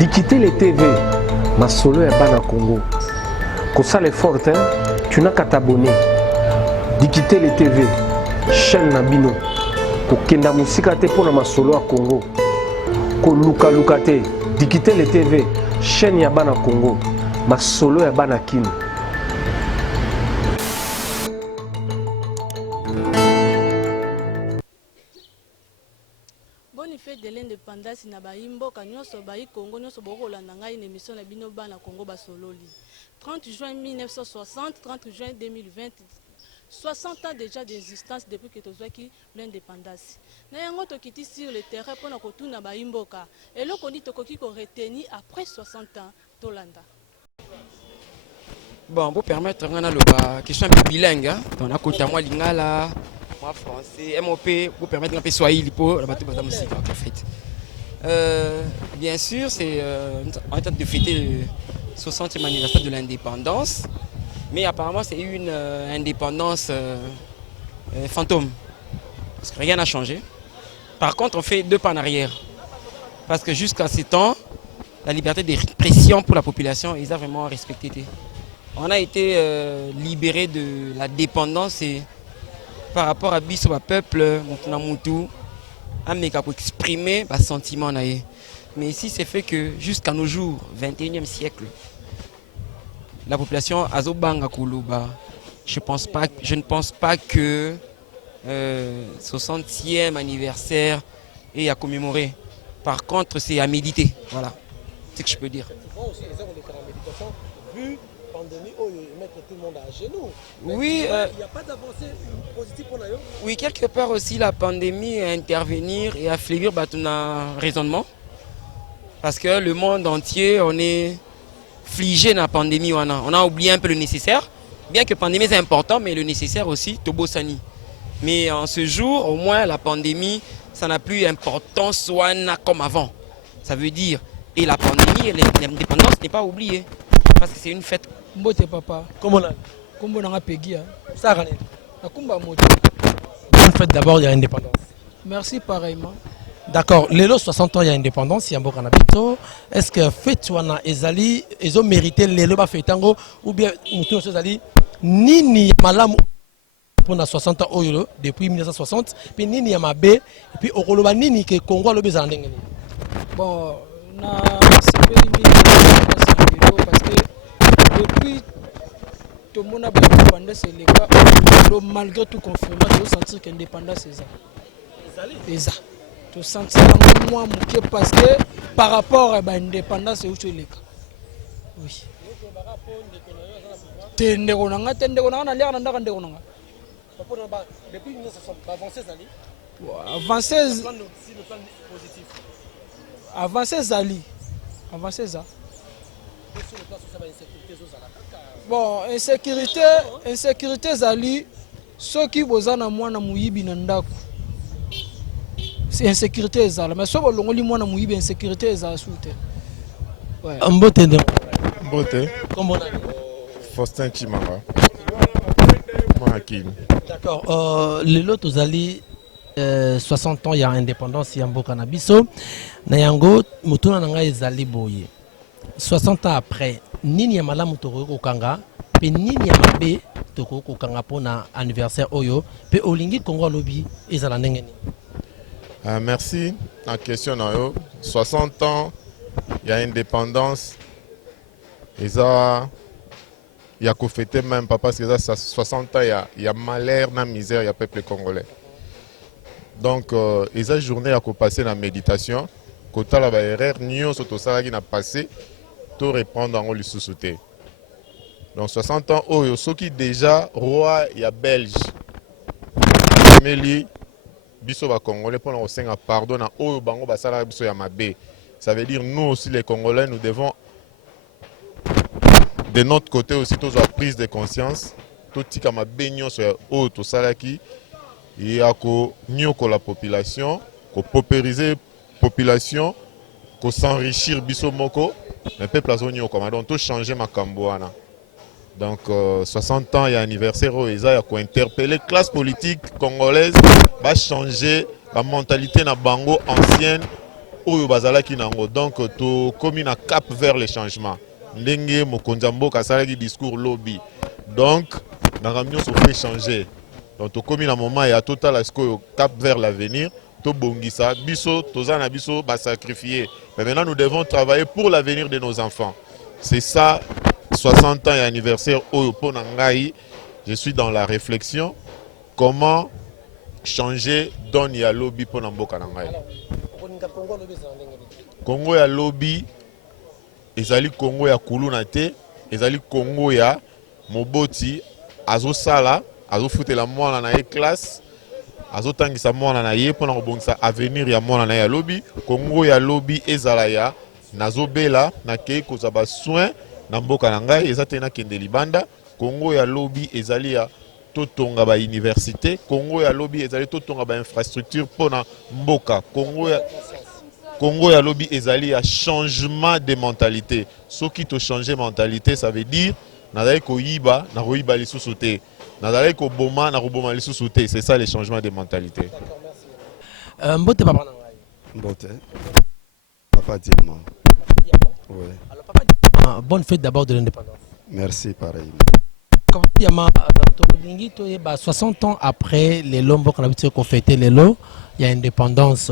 Diquitter les TV, ma solo est bana Congo. Comme ça les fortes, hein, tu n'as qu'à t'abonner. Diquitter les TV, chaîne Nabino. Kokenda musika te pour ma solo à Congo. Ko luka luka te. Diquitter les TV, chaîne ya bana Congo. Ma solo est bana Kin. Bonne fête de l'indépendance na baimbo kanyoso bai Congo nyoso bokolanda ngai une émission na bino bana Congo basololi. 30 juin 1960, 30 juin 2020, 60 ans déjà d'existence depuis que tozwaki l'indépendance. Na yango tokiti sur le terrain pona kotuna baimboka. Et le kondi tokoki ko retenir après 60 ans tolanda. Bon, pour permettre une question un peu bilingue, hein. On a côté moi lingala, moi français, MOP, pour permettre un peu swahili pour la bateau de musique en fait. Bien sûr, c'est on est en train de fêter le 60e anniversaire de l'indépendance, mais apparemment c'est une indépendance fantôme, parce que rien n'a changé. Par contre, on fait deux pas en arrière, parce que jusqu'à ce temps, la liberté d'expression pour la population, ils ont vraiment respecté. On a été libéré de la dépendance et par rapport à Bisso, peuple, Moutou, pour exprimer ses sentiments. Mais ici, c'est fait que jusqu'à nos jours, 21e siècle, la population Azobanga Koulouba, je ne pense pas que 60e anniversaire est à commémorer. Par contre, c'est à méditer. Voilà, c'est ce que je peux dire. Mettre tout le monde à genoux. Oui, il n'y a pas d'avancée positive pour nous. Oui, quelque part aussi la pandémie a intervenir et affaiblir notre raisonnement. Parce que le monde entier, on est fligé dans la pandémie. On a oublié un peu le nécessaire. Bien que la pandémie est important, mais le nécessaire aussi, Tobosani. Mais en ce jour, au moins, la pandémie, ça n'a plus d'importance comme avant. Ça veut dire, et la pandémie et l'indépendance n'est pas oubliée. Parce que c'est une fête. Mbote papa. Comment on a Comment on a pégui? Ça a Bonne fête d'abord, il y a l'indépendance. Merci pareillement. D'accord, les 60 ans, il y a l'indépendance, il y a un habito. Est-ce que fête wana ezali, ils ont mérité les lois fêtango ou bien mouton ezali nini malamu pour 60 ans depuis 1960 puis nini yamabe puis okoloba nini ke Congo lobi za ndenge. Bon, na parce que depuis tout le monde a indépendance c'est le cas malgré tout confirmé de sentir que l'indépendance c'est ça. Tu sens moi parce que par rapport à l'indépendance c'est où tu es le cas. Oui. Depuis 1960 avancé Zali. Avancé ça. Bon, insécurité Zali, ceux qui bossent dans moi na muyibi nandaku. C'est insécurité Zali, mais ceux qui ont moi na muyibi insécurité Zali soute. Ouais. Mbote. Comment on a Faustin Chimara. D'accord. Les lots Zali 60 ans il y a indépendance il y a mboka na biso. Na yango mutuna nanga ezali boye. 60 ans après, nini ya malamu toko kanga, pe nini ya mabe toko kanga pona anniversaire oyo, pe olingi Congo lobi ezala ndenge ni. Merci. En question 60 ans, il y a indépendance. Il y a fêté même pas parce que ça 60 ans il y a malheur, il y a misère, il y a peuple congolais. Donc il y a journée à passer la méditation. Quand la erreur nyo soto sala qui n'a passé tout répondre en le sous-souté. Donc 60 ans oyo soki déjà roi il y a belge. Meli biso ba congolais pour nous senga pardon na oyo bango basala biso ya mabe. Ça veut dire nous aussi les Congolais nous devons de notre côté aussi tous avoir prise de conscience tout tika mabe nyonso ya oyo to salaki ya ko nyoko la population, ko paupériser population, ko s'enrichir biso moko, le peuple azonyo comme donc tout changer makambo wana. Donc 60 ans il y a anniversaire au ESA, il y a quoi interpeller classe politique congolaise va changer la mentalité na bango ancienne oyo bazalaki nango. Donc to komi na cap vers le changement. Ndenge mokonzi mboka asalaki discours lobby. Donc na ramyon so fait changer. Donc to komi na moment ya total asko cap vers l'avenir. To bongisa biso tozana biso ba sacrifier. Mais maintenant nous devons travailler pour l'avenir de nos enfants. C'est ça 60 ans et anniversaire oyo po na ngai. Je suis dans la réflexion comment changer don ya lobby pour mboka na ngai. Congo ya lobby ezali Congo ya kuluna te, ezali Congo ya moboti azo sala, azo futela mwana na classe, azo tangisa mwana na ye pona kobongisa avenir ya mwana na ya lobby. Congo ya lobby ezala ya nazo bela na kei kozaba soin na mboka na ngai ezate na kende libanda. Congo ya lobby ezali ya totonga ba université. Congo ya lobby ezali totonga ba infrastructure pona mboka. Congo ya lobby ezali ya changement de mentalité. Ce qui te changer mentalité, ça veut dire nazali ko yiba na koyiba lisusu te. Nazali ko boma na koboma lisusu te. C'est ça les changements de mentalité. Mbote papa na ngai. Mbote. Papa Diamant. Oui. Alors papa Diamant, bonne fête d'abord de l'indépendance. Merci pareil. Papa Diamant, 60 ans après les lombos qu'on a habitué qu'on fêtait les lots, il y a indépendance.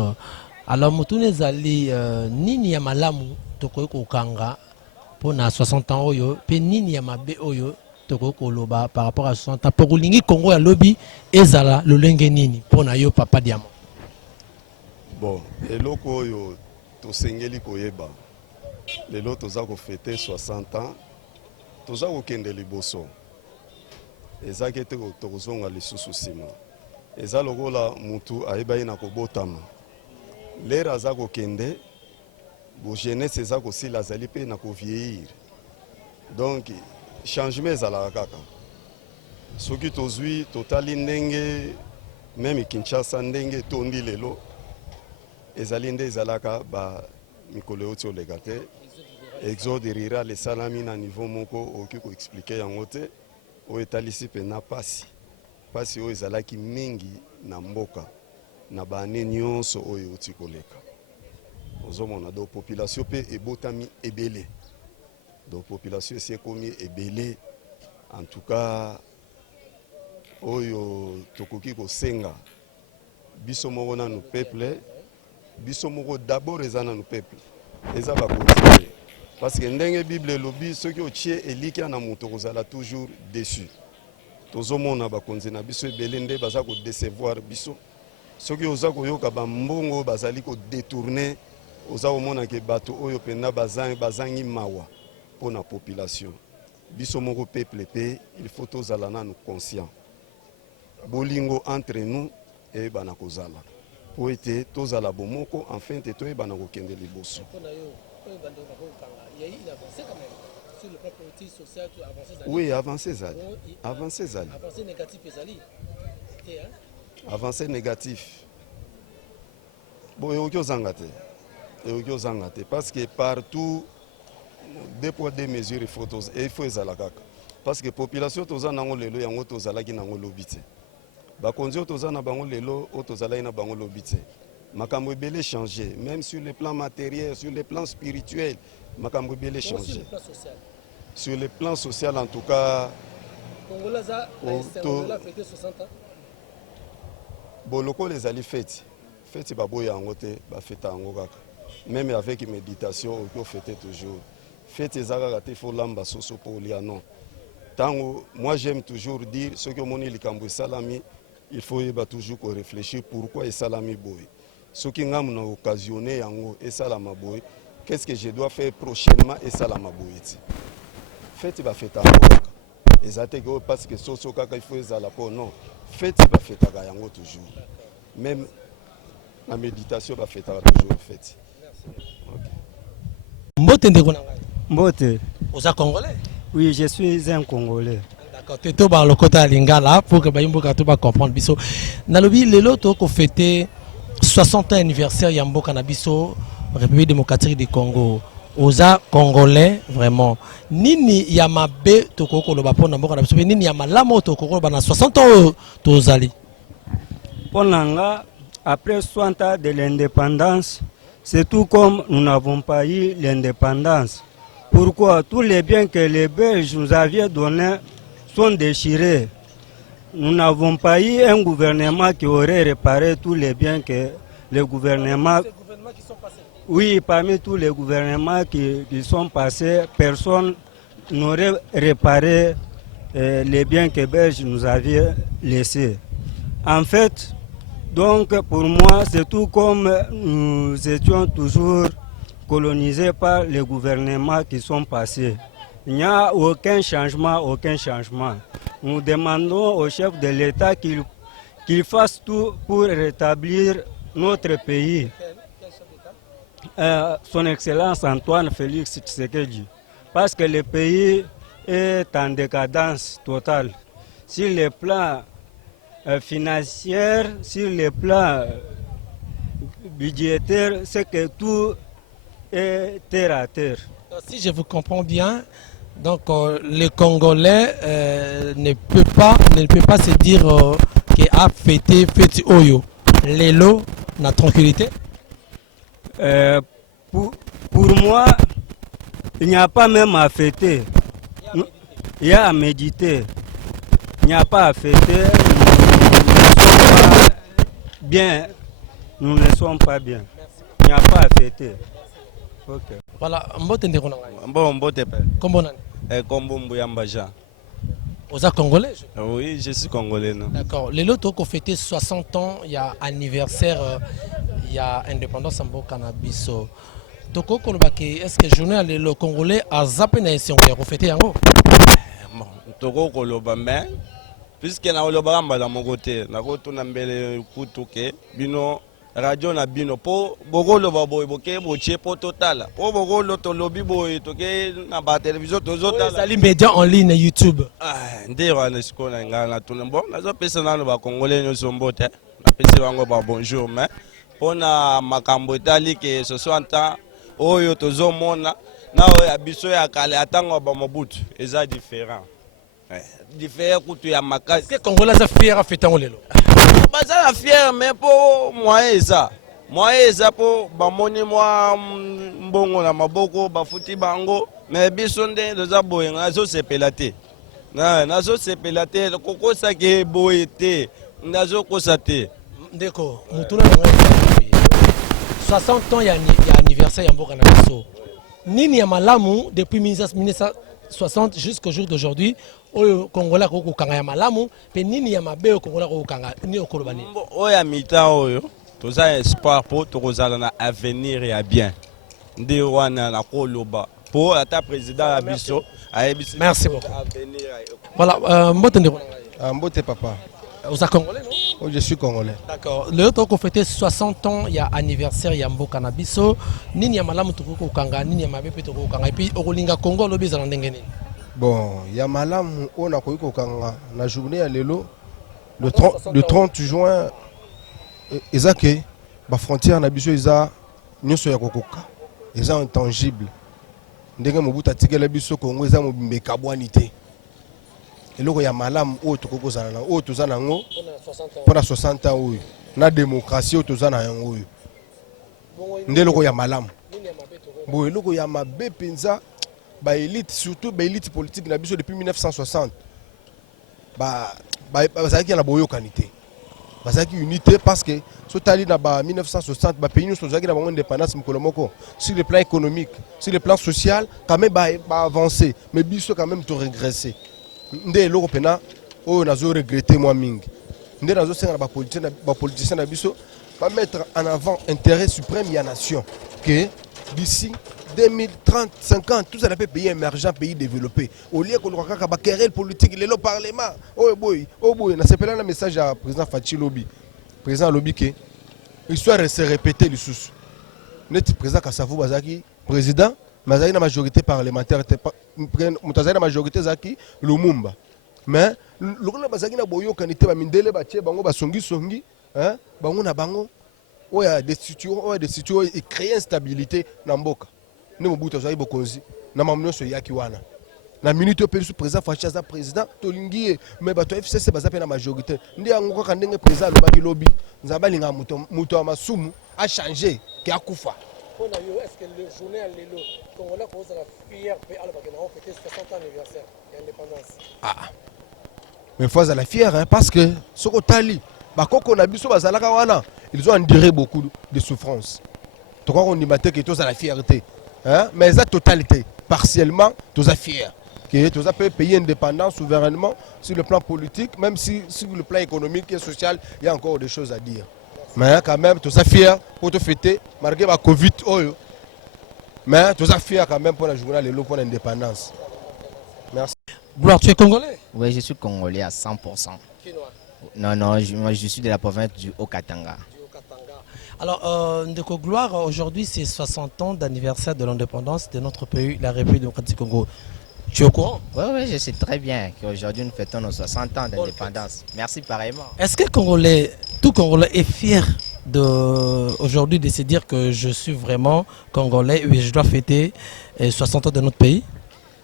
Alors mutune zali nini ya malamu tokoyo kokanga pour na 60 ans oyo pe nini ya mabe oyo tokoyo koloba par rapport à 60 ans pour lingi Congo ya lobby ezala lolenge nini pour na yo Papa Diamant. Bon, eloko oyo tosengeli koyeba lelo toza ko fêter 60 ans toza ko kende liboso ezaki te tokozonga lisusu sima eza lokola mutu ayebai na kobotama lera aza kokende bo jeunesse eza kosila azali mpe na kovieillir. Donc changement ezalaka kaka soki tozwi totali ndenge meme Kinshasa ndenge tondi lelo ezali nde ezalaka ba mikolo oyo ti oleka te. Exode rural esalami na niveau moko okoki koexplike yango te oyo etalisi mpe na pasi oyo ezalaki mingi na mboka na bane nyonso oyo oti koleka ozomona do population pe ebotami ebele do population esi ekomi ebele. En tout cas oyo tokoki kosenga biso moko nanu peuple biso moko d'abord eza nanu peuple eza bakonzi parce que ndenge Bible elobi soki otie elika na moto kozala toujours déçu. Tozomona bakonzi na biso ebele nde baza ko décevoir biso. Soki oza koyoka bambongo bazali ko détourner oza komona ke bato oyo penda bazangi mawa pour la population. Biso moko peuple pe il faut tozala nanu conscient. Bolingo entre nous et bana kozala. Po ete tozala bomoko enfin te toye bana kokende liboso. Oui, avancé Zali. Avancé Zali. Avancé négatif Zali. Avancé négatif. Bon, il y a zangate. Parce que partout, deux poids, deux mesures, il faut les alakaka. Parce que la population, toza nango lelo, yango tozalaki nango lobite. Bakonzi toza na bango lelo, tozalaki na bango lobite. Makambo ebele changer, même sur le plan matériel, sur le plan spirituel, makambo ebele changer. Sur le plan social, en tout cas, Boloko les ali fêtes. Fêtes baboya angote, ba fête angokaka. Même avec méditation, on fête toujours. Fêtes ezaka te faut lamba soso pour lia non. Tango, moi j'aime toujours dire ce que moni likambo salami, il faut y toujours réfléchir pourquoi et salami boy. Ce qui ngam na occasionné yango et salama boy, qu'est-ce que je dois faire prochainement et salama boy. Fête ba fête angokaka. Ezate que parce que soso kaka il faut ezala po non. Fête ba fête yango toujours. Même la méditation va faire toujours fait. Mbote ndeko na ngai. Mbote. Oza congolais? Oui, je suis un Congolais. D'accord. Tu es dans le côté lingala pour que bayimbo ka tuba comprendre biso. Nalobi lelo to ko fêter 60 ans anniversaire ya mboka na biso République démocratique du Congo. Oza congolais vraiment. Nini ya mabe to ko loba pona mboka na biso nini ya malamo to ko ba na 60 ans to zali. Ponanga après 60 ans de l'indépendance, c'est tout comme nous n'avons pas eu l'indépendance. Pourquoi tous les biens que les Belges nous avaient donnés sont déchirés? Nous n'avons pas eu un gouvernement qui aurait réparé tous les biens que le gouvernement... Oui, parmi tous les gouvernements qui sont passés, personne n'aurait réparé les biens que les Belges nous avaient laissés. En fait, donc pour moi, c'est tout comme nous étions toujours colonisés par les gouvernements qui sont passés. Il n'y a aucun changement, aucun changement. Nous demandons au chef de l'État qu'il fasse tout pour rétablir notre pays. Son Excellence Antoine Félix Tshisekedi. Parce que le pays est en décadence totale. Sur le plan financier, sur le plan budgétaire, c'est que tout est terre à terre. Si je vous comprends bien, donc le Congolais ne peut pas se dire qu'il a fêté Oyo. L'élo, la tranquillité. Pour moi, il n'y a pas même à fêter. Il y a à méditer. Il n'y a pas à fêter. Nous ne sommes pas bien. Il n'y a pas à fêter. Okay. Voilà, mbote ndeko nanga. Bon, mbote pe. Kombo nani? Kombo Mbuyamba Jean. Vous êtes congolais? Oui, je suis congolais. D'accord. Les lots ont fêté 60 ans, il y a anniversaire, il y a indépendance en cannabis. Toko kolobaki, est-ce que journée le congolais a zappé na esi on fêté yango? Bon, toko koloba mais puisque na oloba mbala mon côté, na ko tuna mbele kutuke bino radio na bino po bogolo baboy boke boche po total po bogolo to lobi boy toke na ba télévision tozota les médias en ligne YouTube ndero na siko na ngala tuna bon nazo pesa na ba congolais nyoso mbote na pesa bango ba bonjour mais pona makambo etali ke 60 ans oyo tozomona na oyo abiso ya kale atango ba mobutu eza différent différent kutu ya makasi que congolais a fier à fêter lelo baza la fier mais po moyen eza po bamoni mwa mbongo na maboko bafuti bango mais biso nde toza boye nazo sepela te kokosa ke boye te nazo kosa te ndeko mutuna na 60 ans ya anniversaire ya mboka na biso nini ya malamu depuis 1960 jusqu'au jour d'aujourd'hui oyo congolais ko kanga ya malamu pe nini ya mabe oyo congolais ko kanga ni okoloba nini oyo ya mita oyo toza espoir po tokozala na avenir ya bien nde wana na koloba po ata président ya biso ayebisi merci beaucoup voilà mbote ndeko mbote papa vous êtes congolais non? Oh, je suis congolais. D'accord. Le autre qu'on fêtait 60 ans, il y a anniversaire, il y a mboka na biso. Nini ya malamu tuko kanga, nini ya mabe tuko kanga. Et puis okolinga Congo lobi za ndenge nini. Bon, il y a malamu on a koyiko kanga na journée ya lelo le 30 juin ezake ba frontière na biso eza nyoso ya kokoka. Eza intangible. Ndenge mobuta tikela biso Congo eza mobimbe kabwani te. Eloko ya malamu oyo tokokozana na oyo toza nango mpona 60 ans oyo na démocratie oyo toza na yango oyo nde eloko ya malamu bo eloko ya mabe mpenza baélite surtout baélite politique na biso depuis 1960 bazalaki na boyokani te bazalaki unité parce que sotali na ba 1960 bapays nyonso tozalaki na bango indépendance mokolo moko sur le plan économique sur le plan social quand même avancé mais biso quand même to régressé nde eloko pena oyo nazo regretter moi mingi nde nazo senga na ba politicien na biso va mettre en avant intérêt suprême ya nation que d'ici 2030 50 tout ça na pays émergent pays développé au lieu que lokaka ba querelle politique le parlement oh boy na sepela na message à président Fachi Lobi président Lobi que histoire se répéter lisusu net président Kasavu bazaki président mais la majorité parlementaire la majorité zaki Lumumba mais le bazaki na boyo kanité ba mindele ba tie bango ba songi hein bango na bango oya destitution et créer instabilité na mboka ne mobuto zaki bokonzi na mamunyo so yaki wana na minute pe sous président Fachaza président tolingi mais ba to FCC bazape na majorité ndi yango ka ndenge président lobaki lobi nzaba linga muto masumu a changer ki akufa Est-ce que le journée à l'élo, Congolais pour la fière, on fêté 60 ans anniversaire de l'indépendance? Ah. Mais il faut être fier, hein, parce que ce qu'on t'a dit, ils ont enduré beaucoup de souffrances. Tu crois qu'on dit que tu as la fierté. Hein? Mais la totalité, partiellement, tu es fier. Que tu as payé indépendance souverainement sur le plan politique, même si sur le plan économique et social, il y a encore des choses à dire. Mais quand même, tu es fier pour te fêter, malgré la Covid. Mais tu es fier quand même pour la journée de l'indépendance. Merci. Gloire, tu es congolais? Oui, je suis congolais à 100%. Quinoa. Non, moi je suis de la province du Haut-Katanga. Alors, Ndeko Gloire, aujourd'hui c'est 60 ans d'anniversaire de l'indépendance de notre pays, la République démocratique du Congo. Tu es au courant? Oui, je sais très bien qu'aujourd'hui nous fêtons nos 60 ans d'indépendance. Merci pareillement. Est-ce que tout Congolais est fier aujourd'hui de se dire que je suis vraiment Congolais et je dois fêter 60 ans de notre pays?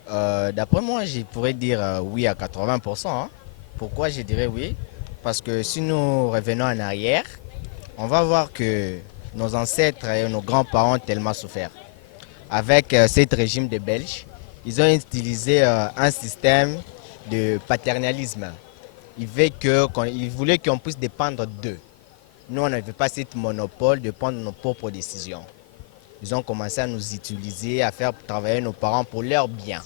D'après moi, je pourrais dire oui à 80%. Hein. Pourquoi je dirais oui? Parce que si nous revenons en arrière, on va voir que nos ancêtres et nos grands-parents ont tellement souffert. Avec ce régime des Belges, ils ont utilisé un système de paternalisme. Ils voulaient qu'on puisse dépendre d'eux. Nous, on n'avait pas ce monopole de prendre nos propres décisions. Ils ont commencé à nous utiliser, à faire travailler nos parents pour leur bien.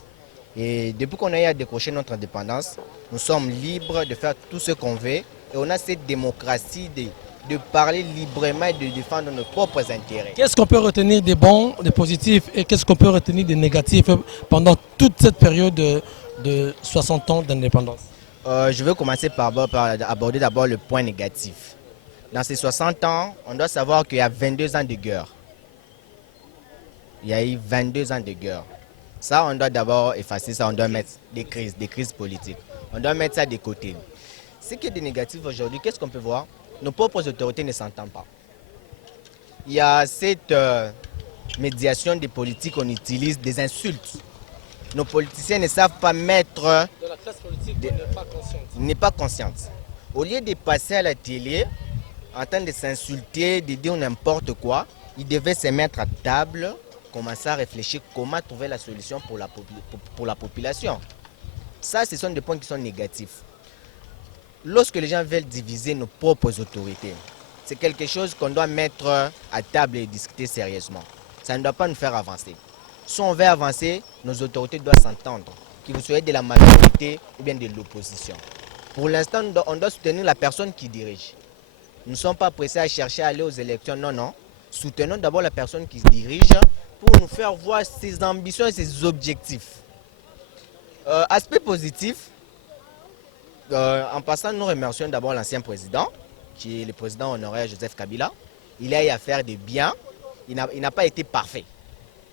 Et depuis qu'on a eu à décrocher notre indépendance, nous sommes libres de faire tout ce qu'on veut. Et on a cette démocratie de parler librement et de défendre nos propres intérêts. Qu'est-ce qu'on peut retenir des bons, des positifs et qu'est-ce qu'on peut retenir des négatifs pendant toute cette période de 60 ans d'indépendance? Je veux commencer par aborder d'abord le point négatif. Dans ces 60 ans, on doit savoir qu'il y a 22 ans de guerre. Il y a eu 22 ans de guerre. Ça, on doit d'abord effacer ça, on doit mettre des crises politiques. On doit mettre ça de côté. Ce qui est de négatif aujourd'hui, qu'est-ce qu'on peut voir? Nos propres autorités ne s'entendent pas. Il y a cette médiation des politiques, on utilise des insultes. Nos politiciens ne savent pas mettre... De la classe politique n'est pas consciente. Au lieu de passer à la télé, en train de s'insulter, de dire n'importe quoi, ils devaient se mettre à table, commencer à réfléchir comment trouver la solution pour la population. Ça, ce sont des points qui sont négatifs. Lorsque les gens veulent diviser nos propres autorités, c'est quelque chose qu'on doit mettre à table et discuter sérieusement. Ça ne doit pas nous faire avancer. Si on veut avancer, nos autorités doivent s'entendre, que vous soyez de la majorité ou bien de l'opposition. Pour l'instant, on doit soutenir la personne qui dirige. Nous ne sommes pas pressés à chercher à aller aux élections, non. Soutenons d'abord la personne qui dirige pour nous faire voir ses ambitions et ses objectifs. Aspect positif, en passant, nous remercions d'abord l'ancien président, qui est le président honoraire Joseph Kabila. Il a eu à faire des biens, il n'a pas été parfait.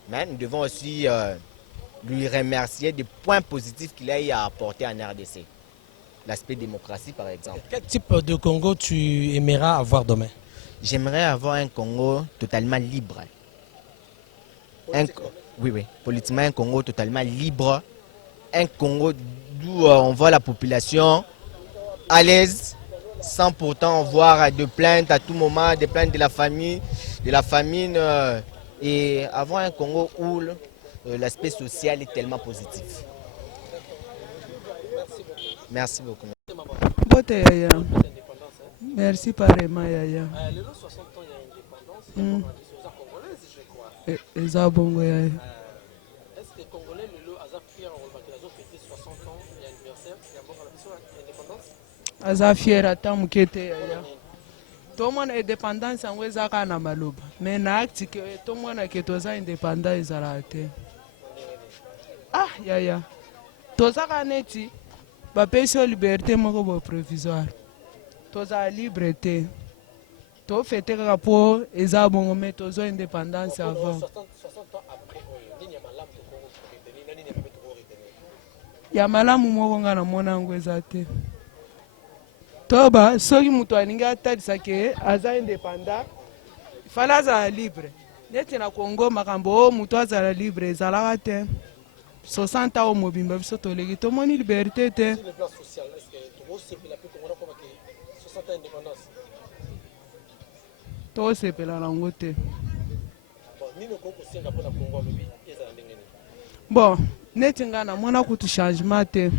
Mais nous devons aussi lui remercier des points positifs qu'il a eu à apporter en RDC. L'aspect démocratie, par exemple. Quel type de Congo tu aimeras avoir demain? J'aimerais avoir un Congo totalement libre. Oui, politiquement, un Congo totalement libre. Un Congo d'où on voit la population à l'aise, sans pourtant voir de plaintes à tout moment, des plaintes de la famille, de la famine. Et avoir un Congo où l'aspect social est tellement positif. Merci beaucoup. Bote Yaya. Merci pareillement Yaya. Le 60 ans, il y a indépendance. Eza bongo Yaya. Est-ce que les Congolais, le Aza fier, on fêté 60 ans d'anniversaire de l'indépendance? Aza fier ata mukete Yaya. Tomona indépendance yango ezaka na maloba. Mais na acte que tomona ke toza indépendant ezala te. Ah Yaya. Tozaka neti bapesi yo liberté moko bo provisoire. Toza libre te. To fete kaka po eza bongo me tozo indépendance avant. 60 ans après, nini ya malamu Congo retenir, nini ya mabe Congo retenir? Ya malamu moko nga na mona yango eza te. Toba soki mutu alingi atalisa ke aza indépendant, fallait azala libre. Neti na Congo makambo o mutu azala libre ezalaka te. 60 ans au mobimba biso toleki tomoni liberté te. Sur le plan social, est-ce que tu osepela pe Congo comme 60 ans d'indépendance? Tosepela nango te. Bon, Bon, netinga na mona kutu changement te.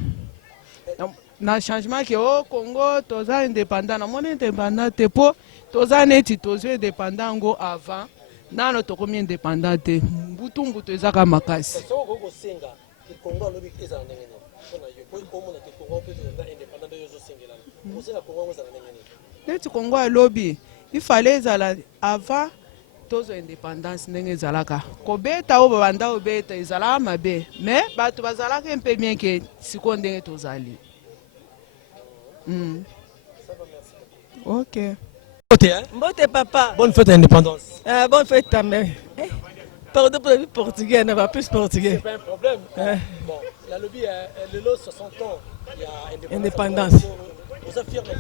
Na changement ke au Congo toza indépendant na mona indépendant te po toza neti tozo indépendant ngo avant nano tokomi indépendant te. Mbutu ezaka makasi. Neti Congo alobi il fallait ezala avant tozo indépendance ndenge ezalaka kobeta oyo babanda obeta ezalaka mabe mais bato bazalaka mpe bien ke sikoyo ndenge tozali. Ok. Mbote papa. Bonne fête d'indépendance. Bonne fête ta mère. Pardon pour le portugais, on va plus portugais. C'est pas un problème. Bon, la lobby le lot 60 ans, il y a indépendance. Vous affirmez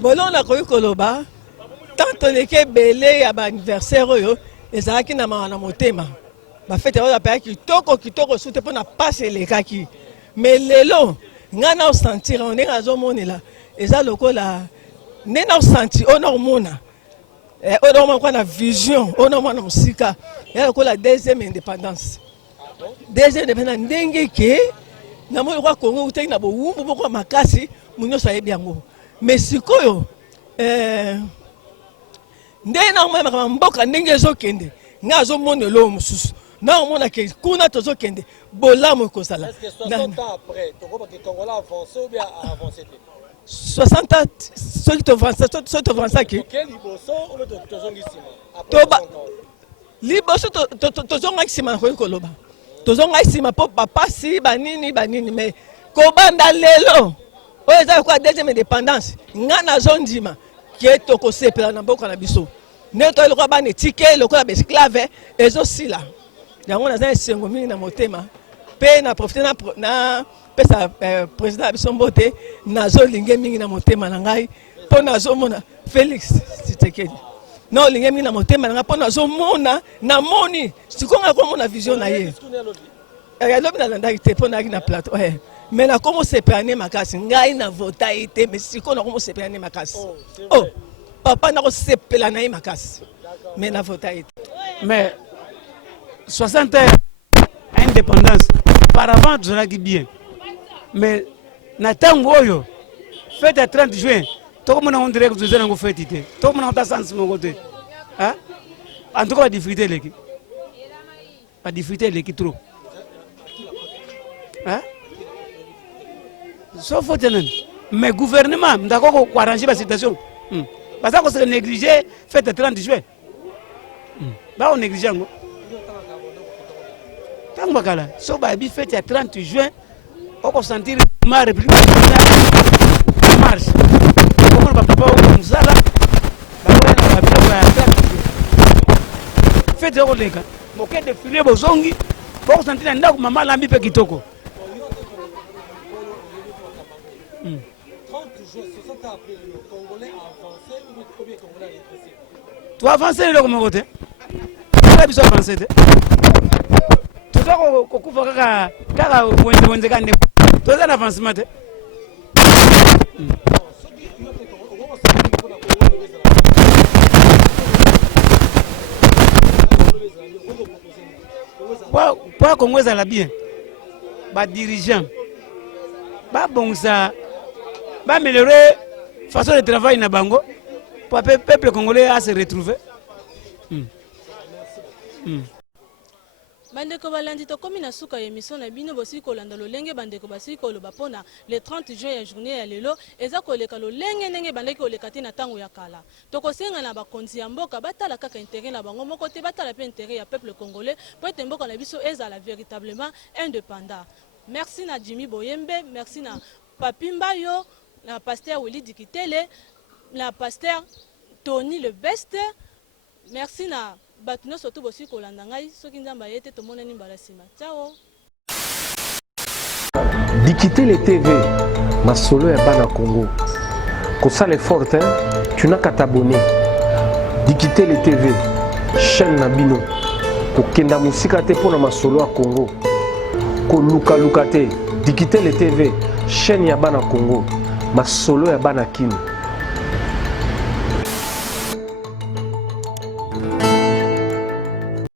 bon, là on a connu Koloba. Tant on est que belé à l'anniversaire, et ça qui n'a pas motema. Ma fête on a payé kitoko soute pour na passer les kaki. Mais les lots, ngana sentir on est à zomone là. Et ça le là, nena senti on hormona. On a quoi la vision, on a quoi la musique. Et là la deuxième indépendance. Deuxième indépendance ndenge ke na mo kwa Congo utengi na bo wumbu boko makasi munyo sa yebi yango. Mais sikoyo ndenge na mama mboka ndenge ezokende nga zo mona lo mususu na mona ke kuna tozo kende bolamu ko sala. Est-ce que 60 ans après to ko ke Congolais avancé ou bien avancé 60 ans ceux qui te avancent qui quel liboso ou le tozongisima toba liboso tozongisima ko koloba tozongisima po papa si banini mais ko banda lelo o eza ko deuxième indépendance ngana zondima ke to ko sepela na mboka na biso ne to le ko ba netike le ko ba esclave ezo sila yango na za esengo mingi na motema pe na profiter na pesa président biso mbote nazo linge mingi na motema na ngai po nazo mona Félix Tshisekedi no linge mingi na motema na ngai po nazo mona na moni sikonga ko mona vision na ye ya lobi na ndaki te po na ki na plateau mais na komo sepane makasi ngai na vota ite mais sikonga komo sepane makasi oh papa na ko sepela na ye makasi mais na vota ite mais 60 ans indépendance par avant tu seras bien. Mais na tango oyo fête à 30 juin to comme on dirait que tu zana ngo fête ité to comme on ta sens mon côté hein en tout cas difficulté leki pas difficulté leki trop hein sauf faut tenir mais gouvernement ndako ko arranger la situation parce que c'est négliger fête à 30 juin ba on négliger ngo tango bakala so ba bi fête à 30 juin on peut sentir ma république marche comme le papa au musala fête au lega moke de filer bozongi pour sentir ndako mama lambi pe kitoko 30 jours 60 ans après le Congolais a avancé ou le premier Congolais a régressé. Tu as avancé le comme côté tu as besoin avancer tu dois kukufa kaka wenze kande toza na avancement te pour Congo ezala bien ba dirigeant ba bongsa ba améliorer façon de travail na bango pour le peuple congolais à se retrouver. Bandeko balandi tokomi na suka ya émission na bino bosi kolanda lolenge bandeko basi koloba pona le 30 juin ya journée ya lelo eza koleka lolenge ndenge bandeki koleka te na tango ya kala tokosenga na bakonzi ya mboka batala kaka intérêt na bango moko te batala pe intérêt ya peuple congolais po ete mboka na biso ezala véritablement indépendant. Merci na Jimmy Boyembe, merci na Papi Mbayo, na pasteur Willy Dikitele, na pasteur Tony le Best, merci na Batno surtout bosi kolanda ngai soki nzamba yete to monani mbala sima. Ciao. Dikitele TV, masolo ya bana Congo. Kosala forte, tu n'as qu'à t'abonner. Dikitele TV, chaîne na bino. Kokenda musika te pona masolo ya Congo. Ko luka te. Dikitele TV, chaîne ya bana Congo. Masolo ya bana Kino.